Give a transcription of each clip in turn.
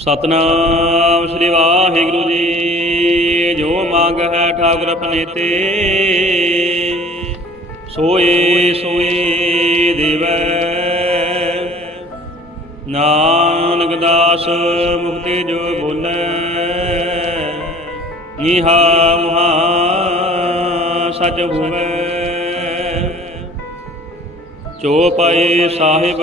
ਸਤਨਾਮ ਸ੍ਰੀ ਵਾਹਿਗੁਰੂ ਜੀ, ਜੋ ਮੰਗ ਹੈ ਠਾਕੁਰ ਆਪਣੇ ਤੇ ਸੋਏ ਸੋਏ ਦੇਵੈ। ਨਾਨਕ ਦਾਸ ਮੁਕਤੀ ਜੋ ਬੋਲੇ, ਨੀਹਾ ਮੁਹਾ ਸਚ ਹੋਵੇ। ਜੋ ਪਾਏ ਸਾਹਿਬ,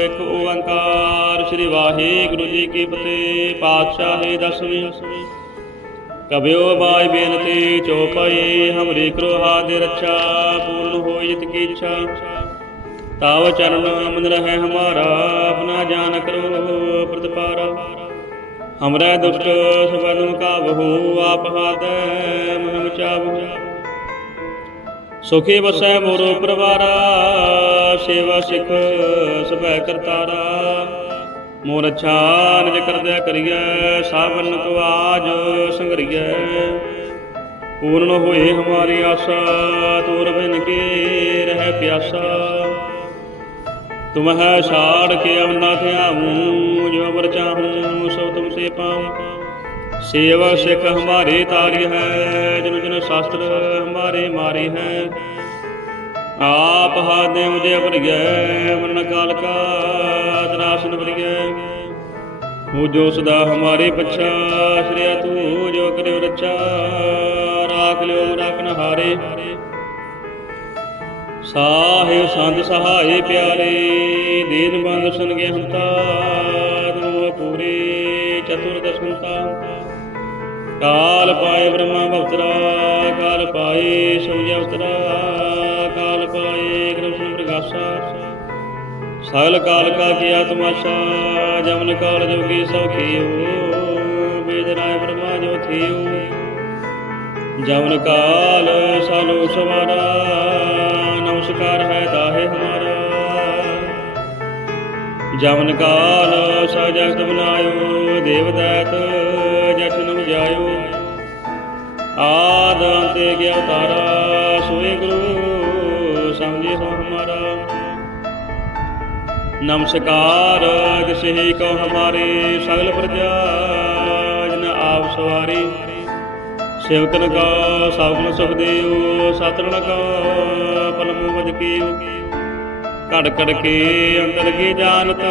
ਇੱਕ ਓੰਕਾਰ ਸ੍ਰੀ ਵਾਹਿਗੁਰੂ ਜੀ ਕੀ ਫਤਿਹ, ਪਾਤਸ਼ਾਹੀ ਦਸਵੀਂ। ਕਬਿਓ ਬਾਈ ਬੇਨਤੀ ਚੋ ਪਾਈ ਹਮਰੀ ਕਰੋ ਹਾਦੇ ਰੱਛਾ, ਪੂਰਨ ਹੋਈ ਜਿਤ ਕੀ ਇੱਛਾ। ਤਾਵ ਚਰਨ ਮਨ ਰਹਿ ਹਮਾਰਾ ਆਪਣਾ ਜਾਨ ਕਰੋ ਪ੍ਰਤਪਾਰਾ। ਹਮਰੇ ਦੁਸ਼ਟ ਸਬਨ ਕਾ ਆਪ ਹਾਦ ਮਨ ਮਚਾਵੋ ਸੁਖੀ ਵਸੈ ਮੋਰੋ ਪਰਵਾਰਾ ਸੇਵਾ ਸਿਖ, ਸਭੈ ਕਰਤਾਰਾ। ਮੋਰ ਅੱਛਾ ਨਿਜ ਕਰਦਿਆ ਕਰੀਐ, ਸਾਵਨ ਕੋ ਆਜ ਸੰਗਰੀਐ। ਪੂਰਨ ਹੋਏ ਹਮਾਰੀ ਆਸਾ ਤੂਰ ਬਿਨ ਕੇ ਰਹਿ ਪਿਆਸਾ। ਤੁਮ ਛਾੜ ਕੇ ਅਵਨਾ ਥਿਆਵੂ ਜੋ ਅਮਰ ਚਾਹੂੰ, ਸੋ ਤੁਮ ਸੇ ਪਾਉ। ਸੇਵਾ ਸਿੱਖ ਹਮਾਰੇ ਤਾਰੀ ਹੈ, ਜਨ ਜਨ ਸ਼ਾਸਤਰ ਹਮਾਰੇ ਮਾਰੇ ਹੈ। ਆਪ ਹਾਦੇ ਮੁਝੇ ਭਰੀਐ ਮਰਨ ਕਾਲ ਕਾ ਤਰਾਸਨ ਭਰੀਐ ਹੋ ਜੋ ਸਦਾ ਹਮਾਰੇ ਪਛਾ ਸ੍ਰਿਆ ਤੂੰ ਜੋ ਕਰਿਓ ਰੱਛਾ, ਰਾਖ ਲਿਓ ਰਾਖਨ ਹਾਰੇ। ਸਾਹਿਬ ਸੰਤ ਸਹਾਏ ਪਿਆਰੇ, ਦੀਨ ਬੰਦ ਸੁਨ ਗਏ ਹੰਤਾ ਤਨੋ ਪੂਰੇ ਚਤੁਰ ਦਸੰਤਾ ਕਾਲ ਪਾਏ ਬ੍ਰਹਮਾ ਭਵਤਰਾ ਕਾਲ ਪਾਏ ਸੂਰਜ, ਅਵਤਰਾ। ਕਾਲ ਪਾਏ ਕ੍ਰਿਸ਼ਨ ਪ੍ਰਗਾਸਾ। ਸਗਲ ਕਾਲ ਕਾ ਕੀਆ ਤਮਾਸ਼ਾ, ਜਮਨ ਕਾਲ ਜੋਗੀ ਸਭ ਕੀਓ। ਵੇਦ ਰਾਏ ਬ੍ਰਹਮਾ ਜੋ ਥੀਓ। ਜਮਨ ਕਾਲ ਸਾਲੋ ਸਵਾਰਾ ਨਮਸਕਾਰ ਹੈ ਦਾਹੇ ਹਮਾਰਾ। ਜਮਨ ਕਾਲ ਸਜਗਤ ਬਨਾਇਓ, ਦੇਵ ਦੈਤ ਜਸ਼ਨ ਬੁਝਾਇਓ ਆਦ ਗਿਆ ਤਾਰਾ, ਸੋਏ ਗੁਰੂ ਨਮਸਕਾਰ ਕਿਸਹੀ ਕੋ ਹਮਾਰੇ, ਸਗਲ ਪ੍ਰਜਾ ਜਨ ਆਪ ਸਵਾਰੀ। ਸੇਵਕਨ ਕਾ ਸਾਵਨ ਸੁਖ ਦੇਉ ਸਤਰਨ ਕਾ ਪਲਮੁ ਵਜ ਕੀਉ। ਘੜ ਘੜ ਕੇ ਅੰਦਰ ਕੀ ਜਾਣਤ,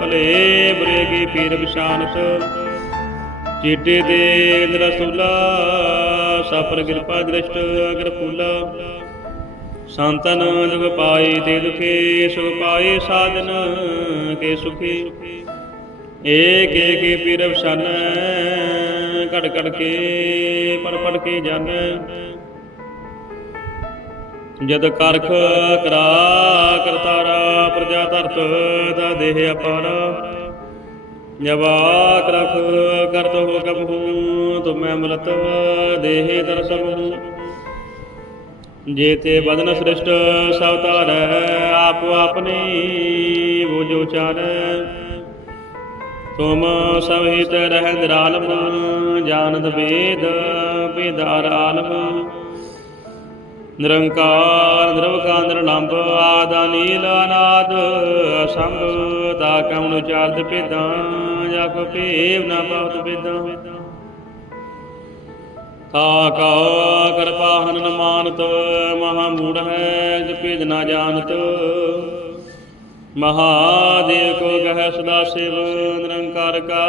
ਭਲੇ ਬੁਰੇ ਕੀ ਪੀਰ ਬਿਸ਼ਾਨਤ ਚੀਟੇ ਦੇ ਸੁਲਾ ਸਾਪਰ ਕਿਰਪਾ ਦ੍ਰਿਸ਼ਟ ਅਗਰ ਫੂਲਾ ਸੰਤਨ ਜੁਗ ਪਾਈ ਤੇ ਦੁਖੇ, ਸੁਖ ਪਾਏ ਸਾਧਨ ਕੇ ਸੁਖੀ। ਏਕ ਏਕ ਪੀਰ ਬਸ਼ਾਨ ਘੜ ਘੜ ਕੇ, ਪੜ ਪੜ ਕੇ ਜਨ। ਜਦ ਕਰਖ ਕਰਾ ਕਰਤਾਰਾ ਪ੍ਰਜਾ ਧਰਤ ਦਾ ਦੇਹ ਅਪਾਰਾ। ਜਬਾ ਕਰਖ ਕਰਤ ਹੋ ਕਬਹੂ ਤੁਮੈ ਮਲਤ ਦੇਹ ਦਰਸਮੂ ਜੇ ਤੇ ਬਦਨ ਸ੍ਰਿਸ਼ਟ ਸਭ ਧਾਰੈ, ਆਪ ਆਪਣੀ ਬੁਝੋ ਚਾਰੈ। ਤੁਮ ਸਹਿਤ ਰਹਿ ਨਿਰਾਲਮ ਜਾਣਦ ਵੇਦ ਭੇਦਾਰ ਆਲਮ। ਨਿਰੰਕਾਰ, ਨਿਰਵਕਾਰ ਨਿਰਲੰਭ ਆਦਾ ਨੀਲ ਅਨਾਦ, ਅਸੰਭ, ਤਾ ਕਉਣ ਚਾਰਦ ਭੇਦਾਂ ਜਾ ਕੋ ਭੇਵ ਨਾ ਪਾਵਤ ਭੇਦਾਂ। ਤਾ ਕਾ ਕਿਰਪਾ ਹਨਨ ਮਾਨਤ, ਮਹਾ ਮੂੜ ਹੈ ਜਿ ਭੇਦ ਨਾ ਜਾਣਤ। ਮਹਾਦੇਵ ਕੋ ਗਹਿ ਸਦਾ ਸਿਵ, ਨਿਰੰਕਾਰ ਕਾ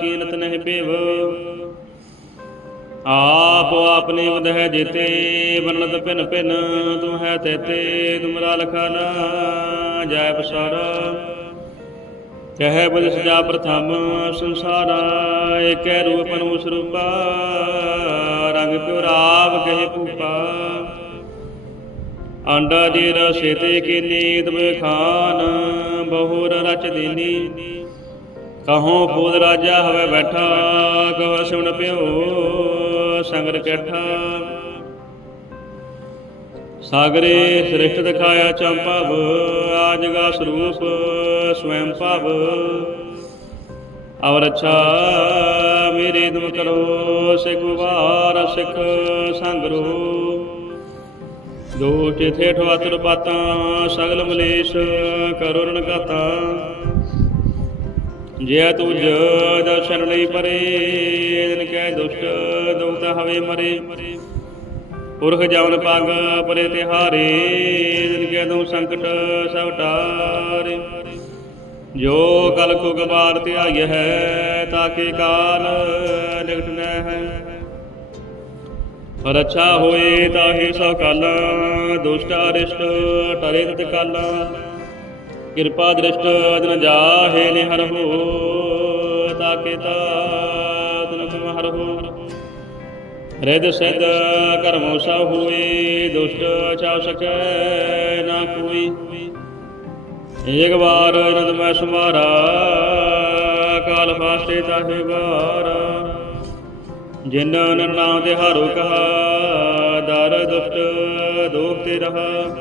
ਚੀਨਤ ਨਹੀਂ ਭੇਵ ਆਪ ਆਪਨੇ ਵਦਹਿ ਜੀਤੇ, ਬਨਤ ਭਿਨ ਭਿਨ ਤੂੰ ਹੈ ਤੇਤੇ, ਤੁਮਰਾ ਲਖਾਨਾ ਜੈ ਬਸਾਰਾ ਕਹਿ ਬਦ ਸਜਾ ਪ੍ਰਥਮ ਸੰਸਾਰਾ, ਏਕੈ ਰੂਪ ਅਨੂ ਸਰੂਪਾ, ਰੰਗ ਪਿਉ ਰਾਵ ਕਹੇ ਭੂਪਾ। ਆਂਡਾ ਦੀ ਰਸੇ ਤੇ ਕੀ ਨੀਤ ਬਖਾਨ ਬਹੁਰ ਰਚ ਦੀਨੀ। ਕਹੋਂ ਫੂਦ ਰਾਜਾ ਹਵੇ ਬੈਠਾ, ਕਹੋ ਸੁਣ ਪਿਓ ਸੰਗਰ ਕੈਠਾ ਸਾਗਰੇ ਸ੍ਰਿਸ਼ਟ ਦਿਖਾਇਆ ਚੰਪਵ ਆਜਗਾ ਸਰੂਪ ਸਵੈੰ ਭਵ। ਅਵਰ ਅੱਛਾ ਮੇਰੇ ਤੁਮ ਕਰੋ, ਸਿਖ ਵਾਰ ਸਿਖ ਸੰਗਰੋ। ਦੋਟ ਥੇਠ ਵਾਤਰ ਪਾਤਾਂ, ਸਗਲ ਮਲੇਸ਼ ਕਰੁਣ ਗਾਤਾਂ ਜੇ ਤੁਜ ਦਰਸ਼ਨ ਲਈ ਪਰੇ ਦਿਨ ਕੈ ਦੁਸ਼ਟ ਦੁਖਤ ਹਵੇ ਮਰੇ। ਪੁਰਖ ਜਵਨ ਪਗ ਪਰੇ ਤਿਹਾਰੇ ਦਿਨ ਕੈ ਦਉ ਸੰਕਟ ਸਭ ਟਾਰੇ। ਜੋ ਕਲ ਕੁਗ ਬਾਰ ਧਿਆਇ ਹੈ, ਤਾਕੇ ਕਾਲ ਨਿਕਟ ਨੈ ਹੈ ਪਰ ਅੱਛਾ ਹੋਏ ਤਾਹੇ ਸਭ ਕਲ, ਦੁਸ਼ਟ ਅਰਿਸ਼ਟ ਟਰੇ ਤਤ ਕਲ। ਕਿਰਪਾ ਦ੍ਰਿਸ਼ਟ ਅਜਨ ਜਾਹੇ ਨਿਹਰ ਹੋ, ਤਾਕੇ ਤਾ ਹੋ ਰਿਦ ਸਿਧ ਕਰਮ ਸਭ ਹੋਏ, ਦੁਸ਼ਟ ਛਾਵ ਸਕੈ ਨਾ ਕੋਈ। ਏਕ ਵਾਰ ਨੰਦ ਮੈਂ ਸੁਮਾਰਾ ਕਾਲ ਫਾਸਤੇ ਤਾਹੇ ਵਾਰਾ। ਜਿਨ ਨਰਨਾਮ ਦੇ ਹਾਰੋ ਕਹਾ, ਦਰ ਦੁਸ਼ਟ, ਦੋਖ ਤੇ ਰਹਾ।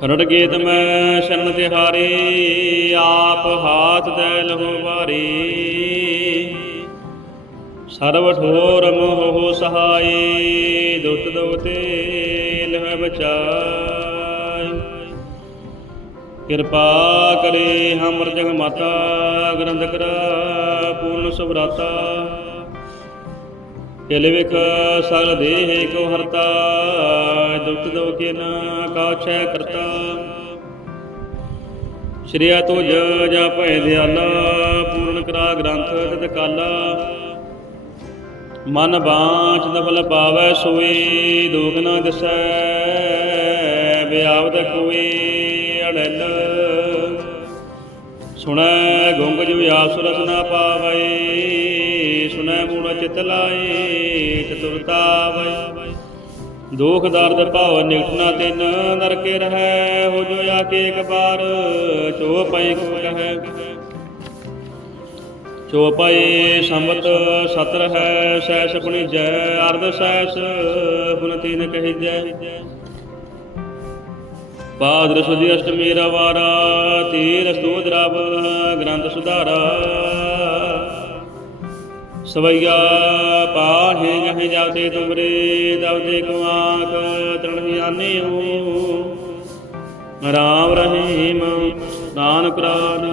ਖਰੜ ਗੇਤ ਮੈਂ ਸ਼ਰਨ ਤੇ ਹਾਰੇ, ਆਪ ਹਾਥ ਦੇ ਲਹੋ ਵਾਰੀ। ਸਰਵ ਠੋਰ ਮੋਹ ਸਹਾਈ, ਦੁੱਤ ਦੋਤੇ ਲਹ ਬਚਾਈ। ਕਿਰਪਾ ਕਰੇ ਹਮਰ ਜਗ ਮਾਤਾ, ਗ੍ਰੰਥ ਕਰਾ ਪੂਰਨ ਸੁਭਰਾਤਾ ਕਿਲ ਵਿਖ ਸਗਲ ਦੇਹ ਕੋ ਹਰਤਾ ਦੁਖ ਦੋ ਕੇ ਨਾ ਕਾਛੈ ਕਰਤਾ। ਸ਼੍ਰੀਆ ਤੁਜ ਜਾ ਭੈ ਦਿਆਲਾ, ਪੂਰਨ ਕਰਾ ਗ੍ਰੰਥ ਤਤ ਕਾਲਾ। ਮਨ ਬਾਂਚ ਦਫਲ ਪਾਵੈ ਸੋਈ, ਦੁਖ ਨਾ ਦਿਸੈ ਬਿਆਵਦ ਕੋਈ ਅੜਲ। ਸੁਣੈ ਗੁੰਗ ਜਿ ਆਪ ਸੁਰਸ ਨਾ ਪਾਵੈ, ਸੁਣੈ ਮੂੜ ਚਿਤ ਲਾਏ ਚਤੁਰਤਾ ਵੈ ਦੁਖ ਦਰਦ ਭਾਵ ਨਿਕਟ ਨਾ ਤਿਨ, ਨਰਕੇ ਰਹੈ, ਹੋ ਜੋ ਆ ਇੱਕ ਬਾਰ ਚੋ ਪਈ ਕੋ ਕਹੈ। ਚੋ ਪਈ ਸੰਬਤ ਸਤਰ ਹੈ ਸੈਸ ਆਪਣੀ ਜੈ, ਅਰਧ ਸੈਸ ਪੁਨ ਤੀਨ ਕਹੀ ਜੈ ਪਾਦਰ ਸੁਦੀ ਅਸ਼ਟਮੀ ਰਵਾਰਾ, ਤੀਰ ਸਤੂਤ ਰਬ ਗ੍ਰੰਥ ਸੁਧਾਰਾ। ਸਵਈਆ ਪਾਹੇ ਗਹਿ ਜਾਤੇ ਤੁਮਰੇ ਦਵਦੇ ਕੁਆਕ ਤ੍ਰਣ ਆਨਿਓ ਰਾਮ ਰਹੀਮ, ਨਾਨਕ ਪ੍ਰਾਨ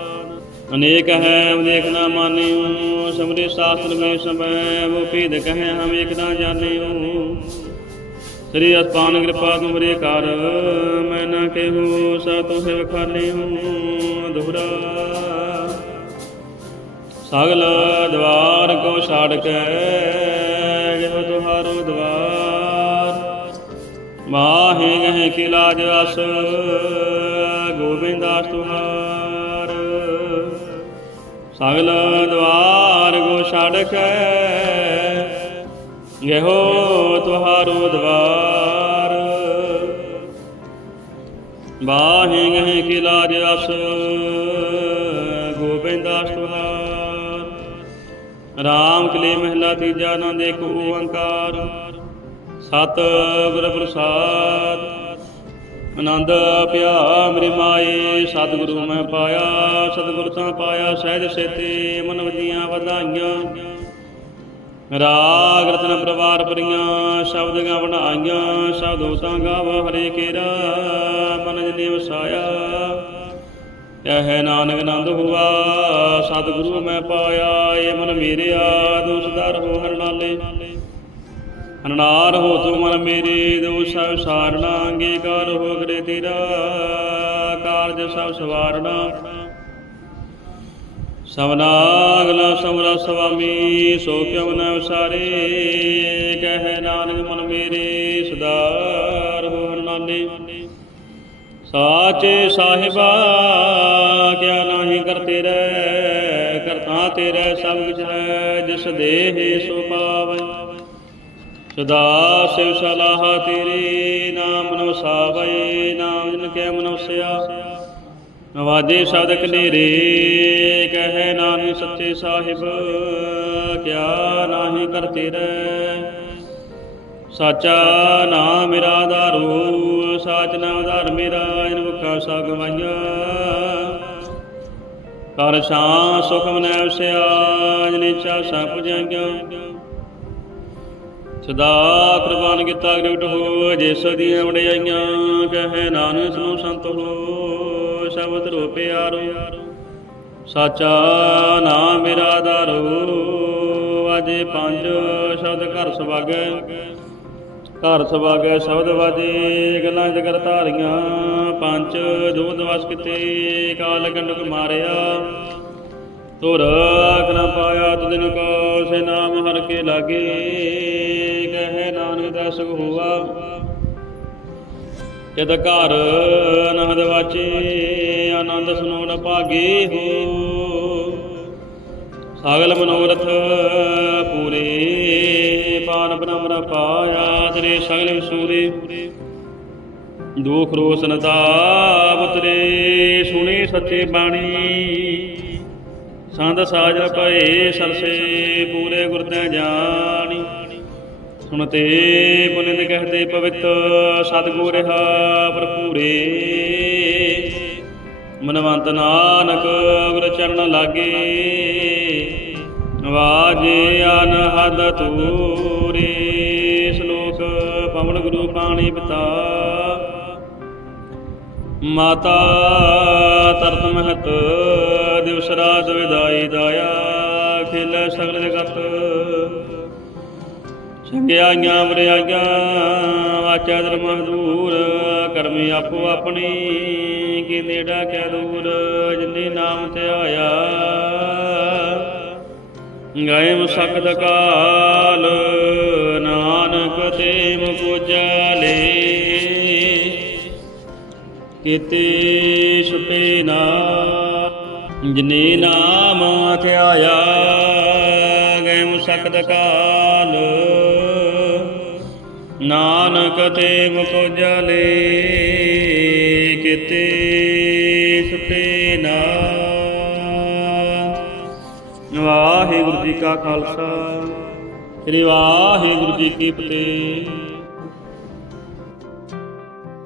ਅਨੇਕ ਹੈ, ਅਨੇਕ ਨਾ ਮਾਨਿਓ ਸਮਰੇ ਸ਼ਾਸਤਰ ਮੈਂ ਸਮੈ ਉਹ ਭੇਦ ਕਹੈ ਹਮ ਏਕ ਨਾ ਜਾਣਿਓ ਸ੍ਰੀ ਅਸਪਾਨ ਕਿਰਪਾ ਤੁਮਰੇ ਕਰ, ਮੈਂ ਨਾ ਕਹਿਓ ਸਾ ਤੁਸੇ ਵਖਾਨੇ ਹੂੰ ਦੁਹਰਾ ਸਗਲ ਦਵਾਰ ਕੋ ਛਾੜ ਕੇ ਜੋ ਤੁਹਾਰੋ ਦਵਾਰ। ਮਾਹੇ ਗਹਿ ਕੀ ਅਸ ਗੋਬਿੰਦਾਸ ਤੁਹਾਰ। ਸਗਲ ਦਵਾਰ ਕੋ ਛਾੜ ਕੇ। ਗਹਿਓ ਤੁਹਾਰੋ ਦਵਾਰ। ਬਾਹੇ ਗਹਿ ਕੀ ਲਾਜ ਅਸ। ਗੋਬਿੰਦਾਸ ਤੁਹਾਰ। ਰਾਮ ਕਲੇ ਮਹਿਲਾ ਤੀਜਾ ਨਾ ਦੇਖੋ ਓੰਕਾਰ। ਸਤ ਗੁਰ ਪ੍ਰਸਾਦ। ਆਨੰਦ ਪਿਆ ਮਰੇ ਮਾਏ ਸਤਿਗੁਰੂ ਮੈਂ ਪਾਇਆ ਸਤਿਗੁਰ ਤਾਂ ਪਾਇਆ, ਸਹਿਜ ਸੇਤੇ ਮਨ ਵਜੀਆਂ ਵਧਾਈਆਂ। ਰਾਗ ਰਤਨ ਪ੍ਰਵਾਰ ਪਰੀਆਂ ਸ਼ਬਦ ਗਾ ਬਣਾਈਆਂ ਸ਼ਬਦੋ ਤਾਂ ਗਾਵ ਹਰੇ ਕੇਰਾ, ਮਨ ਜਨੇ ਵਸਾਇਆ ਇਹ ਨਾਨਕ ਆਨੰਦ ਹੁਆ, ਸਤਿਗੁਰੂ ਮੈਂ ਪਾਇਆ ਏ ਮਨ ਮੇਰਿਆ ਦੋ ਸੁਧਾਰ ਹੋ ਹਰ ਨਾਲੇ। ਹਰਨਾਰ ਹੋ ਤੂੰ ਮਨ ਮੇਰੇ ਦੋ ਸਭ ਸਾਰਣਾ ਅੰਗੀਕਾਰ ਹੋ ਕਰੇ ਤੇਰਾ। ਕਾਰਜ ਸਭ ਸਵਾਰਣਾ ਸਵਨਾਗਲਾ ਸਮਰਾ ਸੁਆਮੀ ਸੋ ਕਿਉ ਨ ਵਿਸਾਰੇ ਕਹੈ ਨਾਨਕ ਮਨ ਮੇਰੇ, ਸੁਧਾਰ ਹੋ ਹਰ ਸਾਚੇ ਸਾਹਿਬਾ, ਕਿਆ ਨਾਹੀ ਕਰਤੇ ਰਹਿ ਕਰਤਾ ਤੇਰੇ ਸਭ ਕੁਛ ਹੈ, ਜਿਸ ਦੇਹ ਸੋ ਪਾਵੈ। ਸਦਾ ਸਿਵ ਸਲਾਹ ਤੇਰੀ ਨਾਮ ਨਵਸਾਵੈ ਨਾਮ ਜਿਨ ਕੈ ਮਨੁਸਿਆ। ਨਵਾਜੇ ਸ਼ਬਦ ਕਨੇਰੇ ਕਹੈ ਨਾਨਕ ਸੱਚੇ ਸਾਹਿਬ, ਕਿਆ ਨਾਹੀ ਕਰਤੇ ਰਹਿ ਸਾਚਾ ਨਾਮ ਮੇਰਾ ਆਧਾਰੂ ਸਾਚ ਨਾਮ ਆਧਾਰ ਮੇਰਾ, ਇਨ ਮੁਖਾ ਸਗਵਾਈਆ ਕਰ ਸ਼ਾਂ ਸੁਖ ਮਨੈ ਵਸਿਆ ਜਨੇ ਚਾਸਾ ਪੁਜਾਈਆਂ। ਸਦਾ ਕੁਰਬਾਨ ਕੀਤਾ ਗ੍ਰਿਟ ਹੋ ਜਿਸ ਦੀਆਂ ਵਡਿਆਈਆਂ ਕਹੈ ਨਾਨਕ ਸੋ ਸੰਤ ਹੋ, ਸ਼ਬਦ ਰੋ ਪਿਆਰੋ ਸਾਚਾ ਨਾਮ ਮੇਰਾ ਆਧਾਰੋ ਵਾਜੇ ਪੰਜ ਸ਼ਬਦ ਘਰ ਸੁਭਾਗੈ ਘਰ ਸੁਭਾਗੈ ਸ਼ਬਦ ਵਾਜੇ, ਗੱਲਾਂ ਜਗਰ ਧਾਰੀਆਂ। ਪੰਜ ਜੋਤ ਵਸ ਕਿਤੇ, ਕਾਲ ਗੰਡਕ ਮਾਰਿਆ। ਤੁਰ ਆਖਣਾ ਪਾਇਆ ਤੁਦਨ ਕੋ ਸੇ ਨਾਮ ਹਰ ਕੇ ਲਾਗੇ। ਕਹੇ ਨਾਨਕ ਦਸ ਜਦ ਘਰ ਅਨਹਦ ਵਾਚੇ, ਆਨੰਦ ਸੁਨੋਣ ਭਾਗੇ ਹੋ। ਸਗਲ ਮਨੋਰਥ ਪੂਰੇ, ਪਾਨ ਬ੍ਰਹਮ ਪਾਇਆ, ਤੇਰੇ ਸਗਲ ਸੂਰੇ ਦੁਖ ਰੋਸਨ ਉਤਰੇ ਸੁਣੀ ਸੱਚੇ ਬਾਣੀ। ਸੰਦ ਸਾਜ ਪਏ ਸਰਸੇ, ਪੂਰੇ ਗੁਰਦਿ ਜਾਣੀ। ਸੁਣਤੇ ਪੁਨਿੰਦ ਕਹਤੇ ਪਵਿੱਤ ਸਤਿਗੁਰ ਰਹਾ ਭਰਪੂਰੇ। ਮਨਵੰਤ ਨਾਨਕ ਗੁਰ ਚਰਨ ਲਾਗੇ ਵਾਜੇ ਅਨਹਦ ਤੂਰੇ। ਸ਼ਲੋਕ ਪਵਨ ਗੁਰੂ ਪਾਣੀ ਪਿਤਾ। ਮਾਤਾ ਤਰਤ ਮਹਤ, ਦਿਵਸ ਰਾਤ ਵਿਦਾਈ ਦਾਇਆ, ਖੇਲੇ ਸਗਲ ਜਗਤ। ਸੰਗਿਆਈਆਂ ਵਰਿਆਈਆਂ ਵਾਚਾ ਧਰਮ ਹਦੂਰ ਕਰਮੀ ਆਪੋ ਆਪਣੀ ਕੀ ਨੇੜਾ ਕਿਆ ਦੂਰ ਜਿਨੇ ਨਾਮ ਤੇ ਆਇਆ। ਗਾਇ ਮੁਸਕਤ ਕਾਲ ਨਾਨਕ ਤੇ ਮੁਕੁਜਲੇ ਕੀਤੇ ਛੁਟੇ ਨਾ ਜਿਨੇ ਨਾਮ ਧਿਆਇਆ ਗਏ ਮੁਸਕਦ ਕਾਲ। ਨਾਨਕ ਤੇ ਮੁਖ ਜਲੇ ਕਿਤੇ ਛੁਟੇ ਨਾ। ਵਾਹਿਗੁਰੂ ਜੀ ਕਾ ਖਾਲਸਾ, ਸ੍ਰੀ ਵਾਹਿਗੁਰੂ ਜੀ ਕੀ ਫਤਿਹ।